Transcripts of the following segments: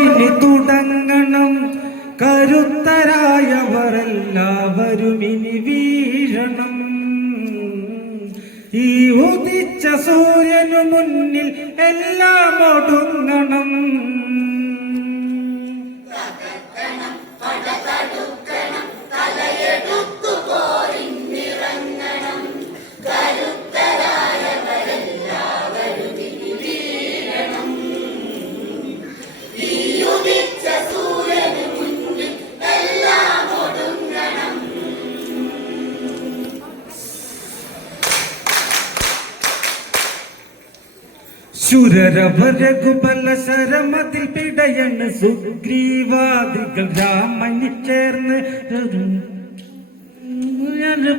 പോരിന് തുടങ്ങണം. കരുത്തരായവരെല്ലാവരും ഇനി വീഴണം. ഈ ഉദിച്ച സൂര്യനു മുന്നിൽ എല്ലാം ഒടുങ്ങണം. ശരമതിൽ പിടയണ് സുഗ്രീവാദികൾ രാമനി ചേർന്ന്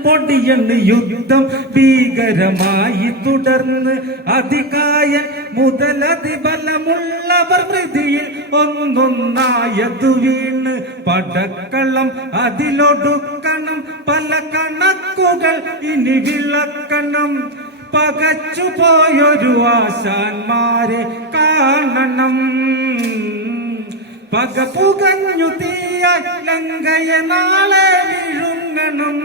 പൊടിയണ് യുദ്ധം ഭീകരമായി തുടർന്ന്. അധികായൻ മുതലതിബലമുള്ളവർ പ്രതിയിൽ ഒന്നൊന്നായതു വീണ്. പടക്കളം അതിലൊടുക്കണം. പല കണക്കുകൾ ഇനി വിളക്കണം. പകച്ചു പോയൊരു ആശാന്മാരെ കാണണം. പക പുകഞ്ഞു തീയ ലങ്കയെ നാളെ വിഴുങ്ങണം.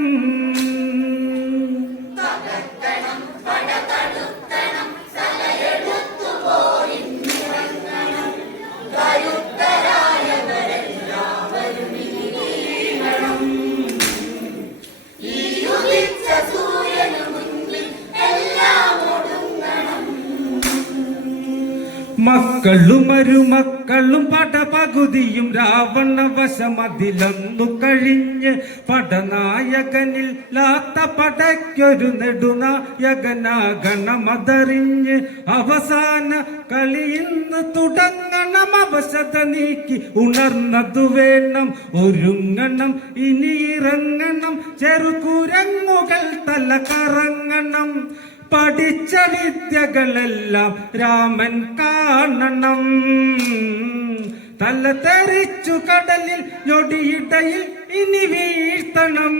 മക്കളും മരുമക്കളും പടപകുതിയും രാവണ വശമതിലൊന്നു കഴിഞ്ഞ് പടനായകനിൽ ലാത്ത പടയ്ക്കൊരു നെടുനായകനാകണമതറിഞ്ഞ് അവസാന കളിയിന്ന് തുടങ്ങണം അവശത നീക്കി ഉണർന്നതു വേണം ഒരുങ്ങണം ഇനി ഇറങ്ങണം ചെറുകുരങ്ങുകൾ തല കറങ്ങണം പഠിച്ച വിദ്യകളെല്ലാം രാമൻ കാണണം. തല തെറിച്ചു കടലിൽ ഞൊടിയിടയിൽ ഇനി വീഴ്ത്തണം.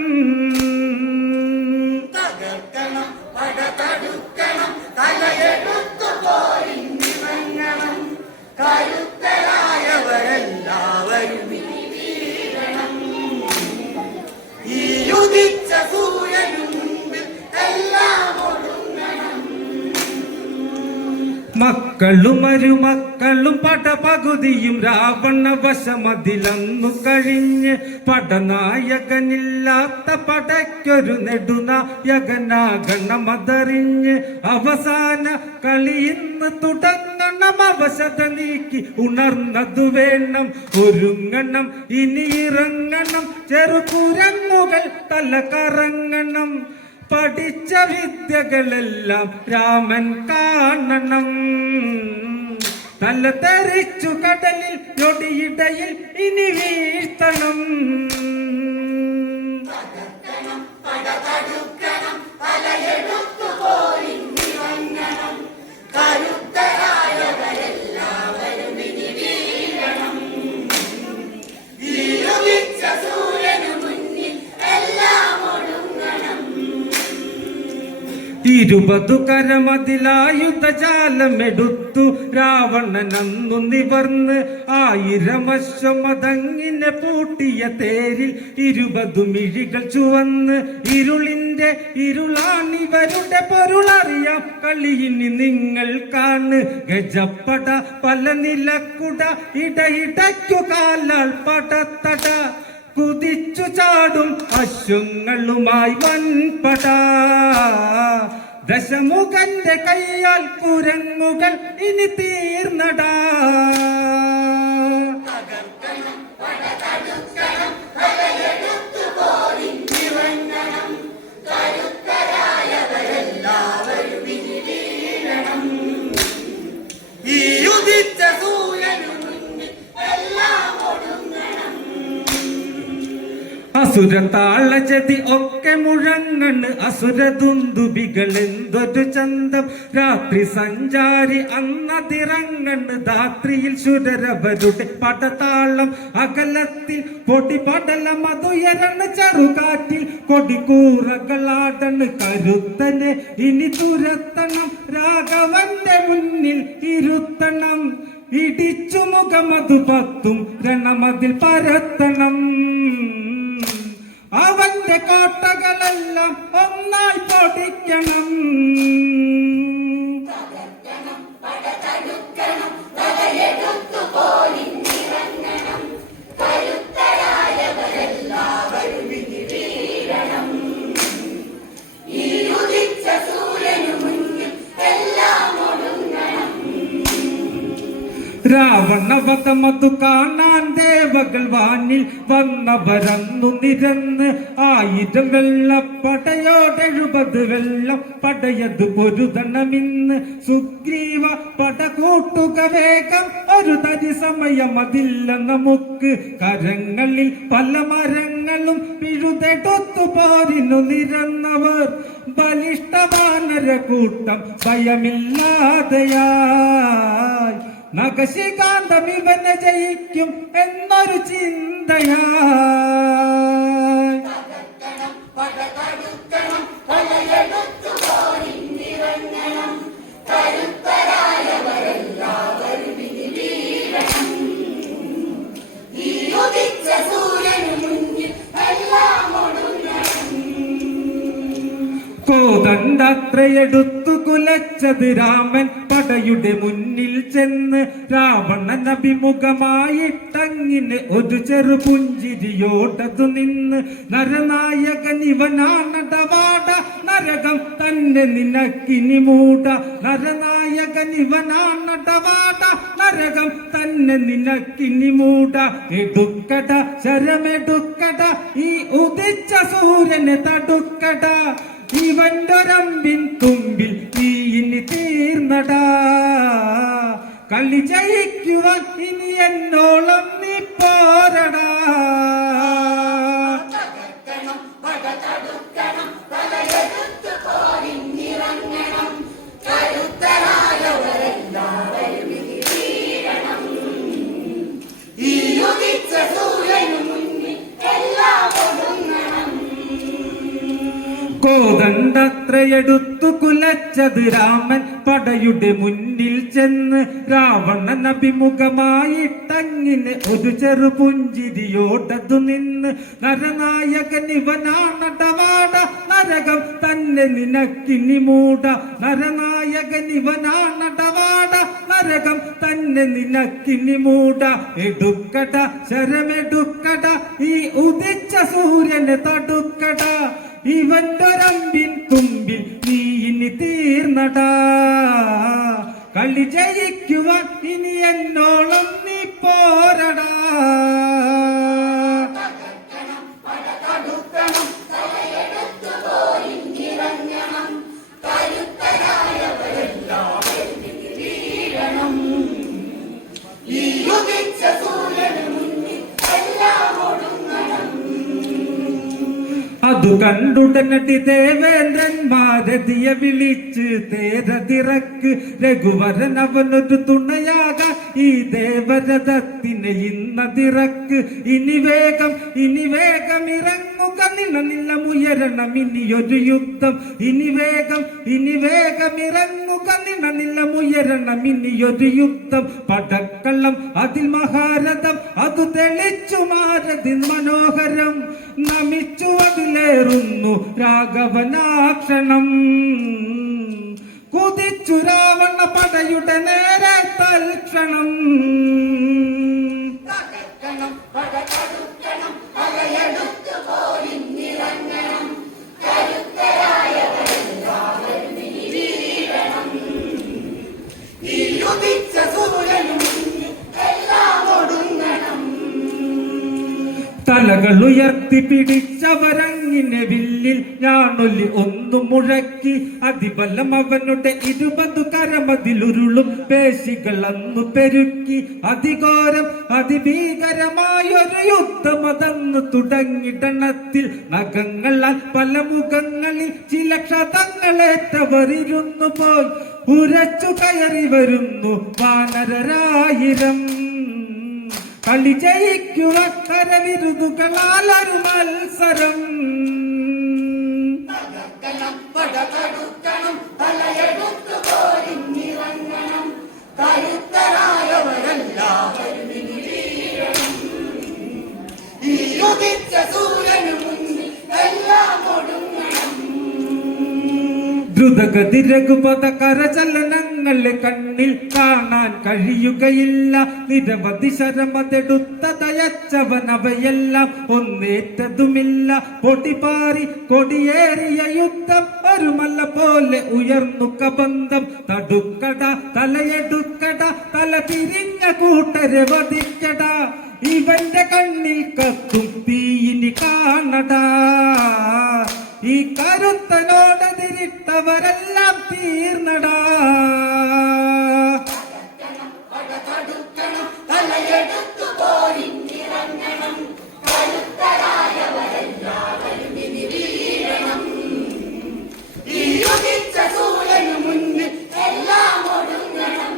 മക്കളും മരുമക്കളും പടപകുതിയും രാവണ വശമതിലന്നു കഴിഞ്ഞ് പടനായകനില്ലാത്ത പടയ്ക്കൊരു നെടുനായകനാകണമതറിഞ്ഞ് അവസാന കളിയിന്ന് തുടങ്ങണം. അവശത നീക്കി ഉണർന്നതു വേണം. ഒരുങ്ങണം. ഇനി ഇറങ്ങണം. ചെറുകുരങ്ങുകൾ തല കറങ്ങണം. പഠിച്ച വിദ്യകളെല്ലാം രാമൻ കാണണം. തല തെറിച്ചു കടലിൽ ഞൊടിയിടയിൽ ഇനി വീഴ്ത്തണം. പടതടുക്കണം തലയെടുത്തു പോരിഞ്ഞിറങ്ങണം ഇരുപതു കരമതിലായുധജാലമെടുത്തു രാവണൻ അന്നു നിവർന്ന് ആയിരം അശ്വമതങ്ങിനെ പൂട്ടിയ തേരിൽ ഇരുപതു മിഴികൾ ചുവന്ന്. ഇരുളിന്റെ ഇരുളാണിവരുടെ പൊരുളറിയാം. കളിയിനി നിങ്ങൾ കാണ്. ഗജപ്പട പല നിലക്കുട. ഇടയിടയ്ക്കു കാലാൽ പടത്തട. കുതിച്ചു ചാടും അശ്വങ്ങളുമായി വൻപട. ദശമുഖന്റെ കയ്യാൽ കുരങ്ങുകൾ ഇനി തീർന്നടാ. തകർക്കണം അസുര താളചതി ഒക്കെ മുഴങ്ങണ് അസുര ദുന്ദുബികൾ എന്തൊരു ചന്തം. രാത്രി സഞ്ചാരി അന്നതിറങ്ങണ് ധാത്രിയിൽ ശുരരവരുടെ പടതാളം. അകലത്തിൽ പൊടി പടലം അതുയരണ് ചെറുകാറ്റിൽ കൊടിക്കൂറകളാടണ് കരുത്തനെ ഇനി തുരത്തണം. രാഘവന്റെ മുന്നിൽ ഇരുത്തണം. ഇടിച്ചു മുഖമതു പത്തും രണമതിൽ പരത്തണം. അവന്റെ കാട്ടകളെല്ലാം ഒന്നായി പൊടിക്കണം. രാവണവധമതു കാണാൻ ദേവകൾ വന്നവരന്നു നിരന്ന് ആയിരം വെള്ളപ്പടയോടെഴുപത് വെള്ളം പടയത് പൊരുതണമിന്ന് സുഗ്രീവ പട വേഗം ഒരു തരി സമയമതില്ല നമുക്ക് കരങ്ങളിൽ പല മരങ്ങളും പിഴുതെടുത്തു പോരിനു നിരന്നവർ. ബലിഷ്ടവാനര കൂട്ടം ഭയമില്ലാതെയായി. നഖശികാന്തം ഇവനെ ജയിക്കും എന്നൊരു ചിന്തയാ കോതണ്ടത്രയെടുത്തു കുലച്ചത് രാമൻ പടയുടെ മുന്നിൽ ചെന്ന് രാവണൻ അഭിമുഖമായിട്ടങ്ങിന് ഒരു ചെറു പുഞ്ചിരിയോടതു നിന്ന് നരനായകൻ ഇവനാണടവാട നരകം തന്നെ നിനക്കിനി മൂട. നരനായകൻ ഇവനാണടവാട നരകം തന്നെ നിനക്കിനി മൂട. എടുക്കട ശരമെടുക്കട. ഈ ഉദിച്ച സൂര്യനെ തടുക്കട. ഇവന്റൊരമ്പിൻ തുമ്പിൽ ഈ ഇനി തീർന്നടാ. കളി ജയിക്കുവാൻ ഇനി എന്നോളം നീ പോരടാ. കോതണ്ടത്രയെടുത്തു കുലച്ചത് രാമൻ. പടയുടെ മുന്നിൽ ചെന്ന് രാവണൻ അഭിമുഖമായി തങ്ങിന് ഒരു ചെറു പുഞ്ചിരിയോടതു നിന്ന് നരനായകൻ ഇവനാണടവാട. നരകം തന്നെ നിനക്കിനി മൂട. നരനായകൻ ഇവനാണടവാട. നരകം തന്നെ നിനക്കിനി മൂട. എടുക്കട ശരമെടുക്കട. ഈ ഉദിച്ച സൂര്യനെ തടുക്കട. ഇവന്റൊരമ്പിൻ തുമ്പിൽ നീ ഇനി തീർന്നടാ. കളി ജയിക്കുവാൻ ഇനി എന്നോളം നീ പോരടാ. അതു കണ്ടുടനടി ദേവേന്ദ്രന്മാരതിയെ വിളിച്ച് തേരതിറക്ക് രഘുവരൻ അവനൊരു തുണയാകാൻ ഈ ദേവരഥത്തിനെ ഇന്നതിറക്ക് ഇനി വേഗം ഇനി വേഗം ഇറങ്ങുക നില നിലമുയരണം ഇനിയൊരു യുദ്ധം. ഇനി വേഗം ഇനി വേഗം ഇറങ്ങുക. നില നിലമുയരണം ഇനിയൊരു യുദ്ധം. പടക്കള്ളം അതിൽ മഹാരഥം അത് തെളിച്ചു മാരതി മനോഹരം. നമിച്ചു അതിലേറുന്നു രാഘവനാക്ഷണം. കുതിച്ചു രാവണ പടയുടെ നേരെ തൽക്ഷണം. തകർക്കണം പോരിന്നിറങ്ങണം. കരുത്തരായവരെല്ലാവരും തലകൾ ഉയർത്തി പിടിച്ചവരങ്ങിനെ വില്ലിൽ ഞാനൊല്ലി ഒന്നു മുഴക്കി. അതിബലം അവനുടെ കരമതിൽ കരമതിലുരുളും പേശികൾ അന്നു പെരുക്കി. അതിഘോരം അതിഭീകരമായൊരു യുദ്ധം അതന്ന് തുടങ്ങിടണത്തിൽ. നഖങ്ങളാൽ പല മുഖങ്ങളിൽ ചില ക്ഷതങ്ങളേറ്റവരിരുന്നു പോയി ഉരച്ചു കയറി വരുന്നു വാനരരായിരം. കളി ജയിക്കുറക്കര വിരുദുകളാൽ ഒരു മത്സരം ദ്രുതഗതി രഘുപത കരചലനങ്ങളെ കണ്ണിൽ കാണാൻ കഴിയുകയില്ല. നിരവധി ശരമതെടുത്ത ദയച്ചവനവയെല്ലാം ഒന്നേറ്റതുമില്ല. പൊടിപാറി കൊടിയേറിയ യുദ്ധം ഒരു പോലെ ഉയർന്നു കബന്ധം. തടുക്കട തലയെടുക്കട തല തിരിഞ്ഞ കൂട്ടരെ വധിക്കട. ഇവന്റെ കണ്ണിൽ കത്തും തീയിനി കാണടാ. ഈ കരുത്തനോടെതിരിട്ടവരെല്ലാം തീർന്നടാ. പട തടുക്കണം തലയെടുത്തു പോരിഞ്ഞിറങ്ങണം കരുത്തരായവരെല്ലാവരും ഇനി വീഴണം ഈ ഉദിച്ച സൂര്യനു മുന്നിൽ എല്ലാം ഒടുങ്ങണം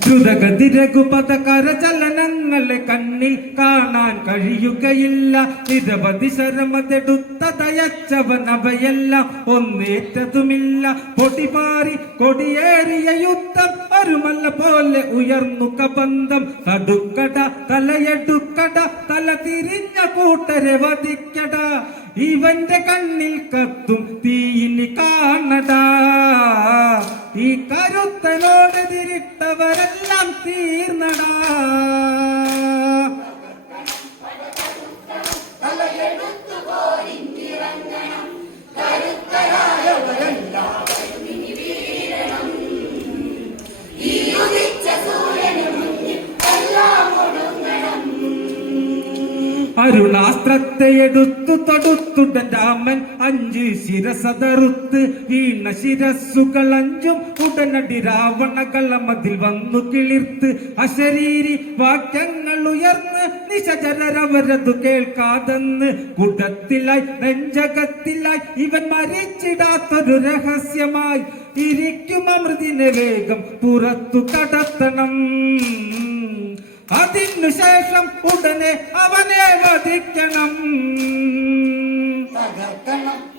ദ്രുതഗതി രഘുപത കരചലനങ്ങളെ കണ്ണിൽ കാണാൻ കഴിയുകയില്ല നിരവധി ശരമതെടുത്ത തയച്ചവൻ അവയെല്ലാം ഒന്നേറ്റതുമില്ല. പൊടിപാറി കൊടിയേറിയ യുദ്ധം അരുമല്ല പോലെ ഉയർന്നു കബന്ധം. തടുക്കട തലയെടുക്കട തല തിരിഞ്ഞ കൂട്ടരെ വധിക്കട. ഇവന്റെ കണ്ണിൽ കത്തും തീയിനി കാണടാ. ഈ കരുത്തനോട് തിരിട്ടവരെല്ലാം തീർന്നടാ. അരുണാസ്ത്രത്തെ എടുത്തു തൊടുത്തുടൻ രാമൻ. അഞ്ച് ശിരസതറുത്ത് വീണ ശിരസുകൾ അഞ്ചും ഉടനടി രാവണകളമതിൽ വന്നു കിളിർത്ത്. അശരീരി വാക്യങ്ങൾ ഉയർന്ന് നിശചരവരതു കേൾക്കാതെന്ന് കുടത്തിലായി നെഞ്ചകത്തിലായി ഇവൻ മരിച്ചിടാത്തൊരു രഹസ്യമായി. ഇരിക്കും അമൃതിനെ വേഗം പുറത്തു കടത്തണം. അതിനുശേഷം ഉടനെ അവനെ വധിക്കണം. തകർക്കണം.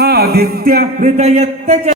ആദിത്യ ഹൃദയത്തെ